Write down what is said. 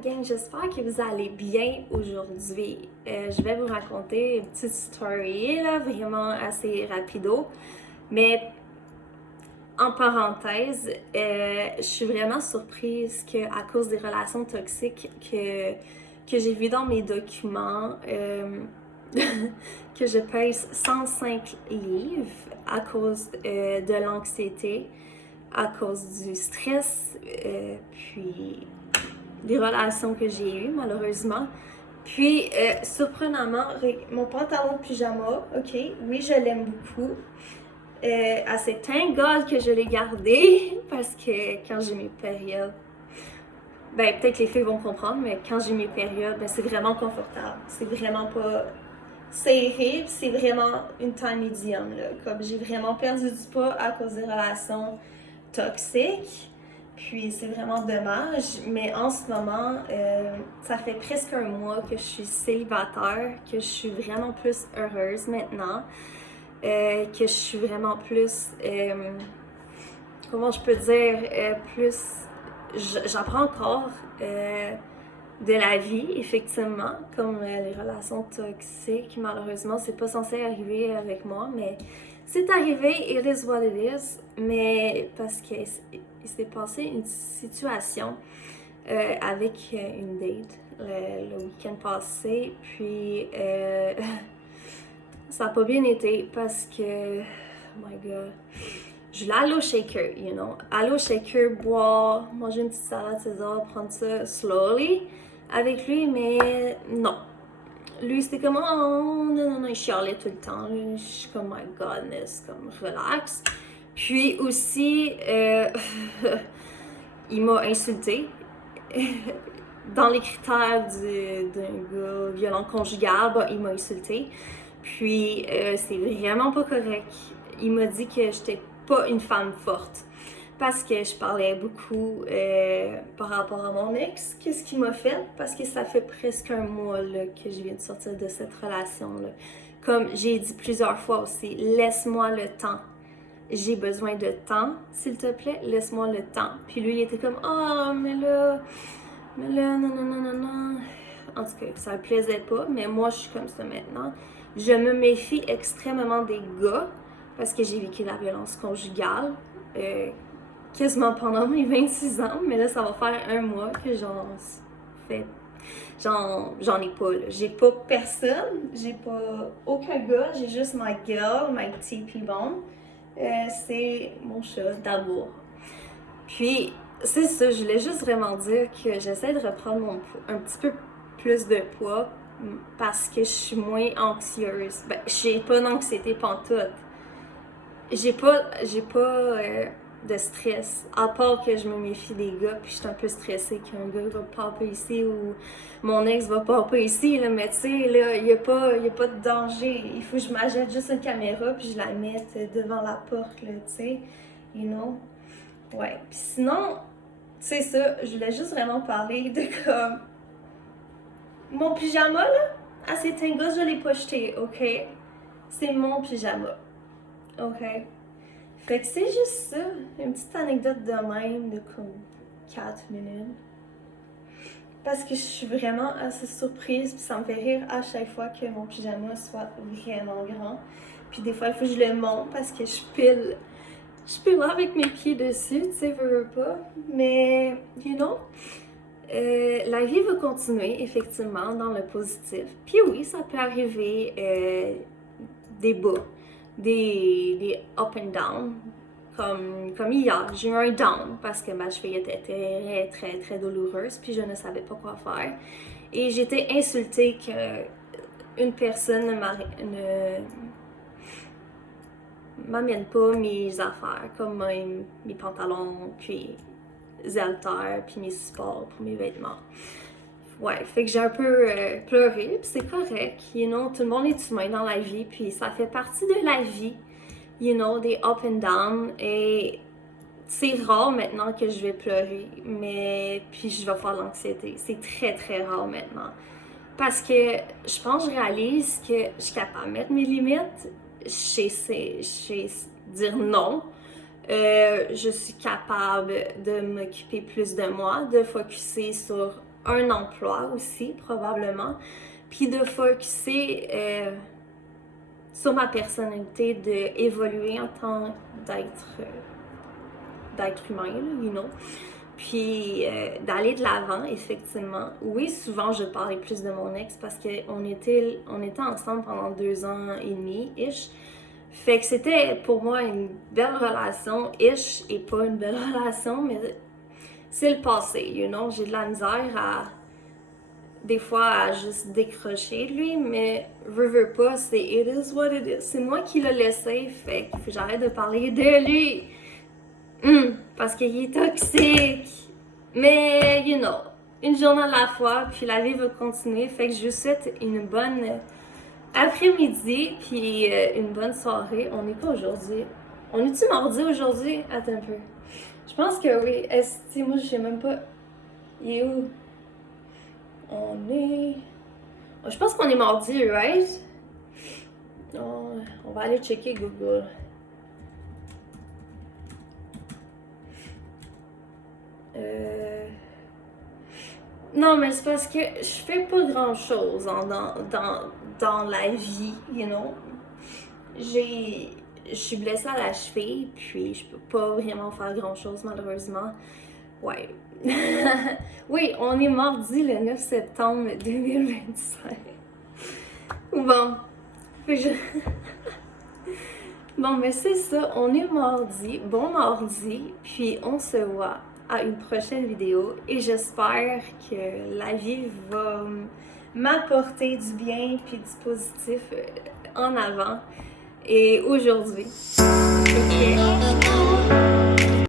gang, j'espère que vous allez bien aujourd'hui. Je vais vous raconter une petite story, là, vraiment assez rapido. Mais en parenthèse, je suis vraiment surprise qu'à cause des relations toxiques que j'ai vues dans mes documents, que je pèse 105 livres à cause de l'anxiété, à cause du stress, puis des relations que j'ai eues, malheureusement. Puis, surprenamment, mon pantalon de pyjama, ok, oui, je l'aime beaucoup. C'est thank God que je l'ai gardé, parce que quand j'ai mes périodes, ben peut-être les filles vont comprendre, mais quand j'ai mes périodes, ben c'est vraiment confortable. C'est vraiment pas serré, c'est vraiment une taille médium, là. Comme j'ai vraiment perdu du poids à cause des relations toxiques. Puis c'est vraiment dommage, mais en ce moment, ça fait presque un mois que je suis célibataire, que je suis vraiment plus heureuse maintenant, que je suis vraiment plus, comment je peux dire, plus, j'apprends encore de la vie, effectivement, comme les relations toxiques. Malheureusement, c'est pas censé arriver avec moi, mais c'est arrivé, it is what it is. Mais parce qu'il s'est passé une situation avec une date le week-end passé, puis ça n'a pas bien été parce que, oh my god, je voulais aller au shaker, you know, aller au shaker, boire, manger une petite salade César, prendre ça slowly avec lui, mais non. Lui, c'était comme, oh, non, il chialait tout le temps. Je suis comme, my godness, comme, relax. Puis aussi, il m'a insulté. Dans les critères d'un gars violent conjugal, il m'a insulté. Puis, c'est vraiment pas correct. Il m'a dit que j'étais pas une femme forte parce que je parlais beaucoup par rapport à mon ex. Qu'est-ce qu'il m'a fait? Parce que ça fait presque un mois là, que je viens de sortir de cette relation-là. Comme j'ai dit plusieurs fois aussi, laisse-moi le temps. J'ai besoin de temps, s'il te plaît, laisse-moi le temps. Puis lui, il était comme, ah, mais là, non. En tout cas, ça me plaisait pas, mais moi, je suis comme ça maintenant. Je me méfie extrêmement des gars parce que j'ai vécu la violence conjugale quasiment pendant mes 26 ans, mais là, ça va faire un mois que j'en ai pas, là. J'ai pas personne, j'ai pas aucun gars, j'ai juste ma girl, my TP Bone. C'est mon chat d'amour. Puis, c'est ça, je voulais juste vraiment dire que j'essaie de reprendre un petit peu plus de poids parce que je suis moins anxieuse. Ben, j'ai pas d'anxiété pantoute. J'ai pas de stress, à part que je me méfie des gars, puis je suis un peu stressée qu'un gars va popper ici ou mon ex va popper ici, là, mais tu sais, là, y a pas de danger. Il faut que je m'achète juste une caméra, puis je la mette devant la porte, là, tu sais, you know? Ouais, puis sinon, c'est ça, je voulais juste vraiment parler de comme... Mon pyjama, là, à ces tingles, je l'ai pas jeté, ok? C'est mon pyjama, ok? Fait que c'est juste ça, une petite anecdote de même de comme 4 minutes. Parce que je suis vraiment assez surprise, puis ça me fait rire à chaque fois que mon pyjama soit vraiment grand. Puis des fois, il faut que je le monte parce que je pile avec mes pieds dessus, tu sais, veux pas. Mais, you know, la vie va continuer, effectivement, dans le positif. Puis oui, ça peut arriver des bas, des up and down. Comme hier, j'ai eu un down parce que ma cheville était très douloureuse, puis je ne savais pas quoi faire. Et j'étais insultée qu'une personne ne m'amène pas mes affaires, comme mes pantalons, puis les haltères, puis mes supports pour mes vêtements. Ouais, fait que j'ai un peu pleuré, puis c'est correct, you know, tout le monde est humain dans la vie, puis ça fait partie de la vie, you know, des up and down, et c'est rare maintenant que je vais pleurer, mais puis je vais faire l'anxiété, c'est très rare maintenant, parce que je pense que je réalise que je suis capable de mettre mes limites, je sais dire non, je suis capable de m'occuper plus de moi, de focusser sur un emploi aussi, probablement, puis de focuser sur ma personnalité, d'évoluer en tant d'être humain, you know. Puis d'aller de l'avant, effectivement. Oui, souvent je parlais plus de mon ex parce qu'on était ensemble pendant 2 ans et demi-ish. Fait que c'était pour moi une belle relation, ish, et pas une belle relation, mais c'est le passé, you know. J'ai de la misère des fois, à juste décrocher de lui, mais veux pas, c'est it is what it is. C'est moi qui l'ai laissé, fait qu'il faut que j'arrête de parler de lui. Parce qu'il est toxique. Mais, you know, une journée à la fois, puis la vie va continuer. Fait que je vous souhaite une bonne après-midi, puis une bonne soirée. On n'est pas aujourd'hui. On est-tu mardi aujourd'hui? Attends un peu. Je pense que oui. Est-ce que moi, je sais même pas. Il est où? On est... Je pense qu'on est mardi, right? On va aller checker Google. Non, mais c'est parce que je fais pas grand-chose dans la vie, you know. Je suis blessée à la cheville, puis je peux pas vraiment faire grand-chose, malheureusement. Ouais. Oui, on est mardi le 9 septembre 2025. Bon. Bon, mais c'est ça, on est mardi. Bon mardi, puis on se voit à une prochaine vidéo. Et j'espère que la vie va m'apporter du bien puis du positif en avant. Et aujourd'hui,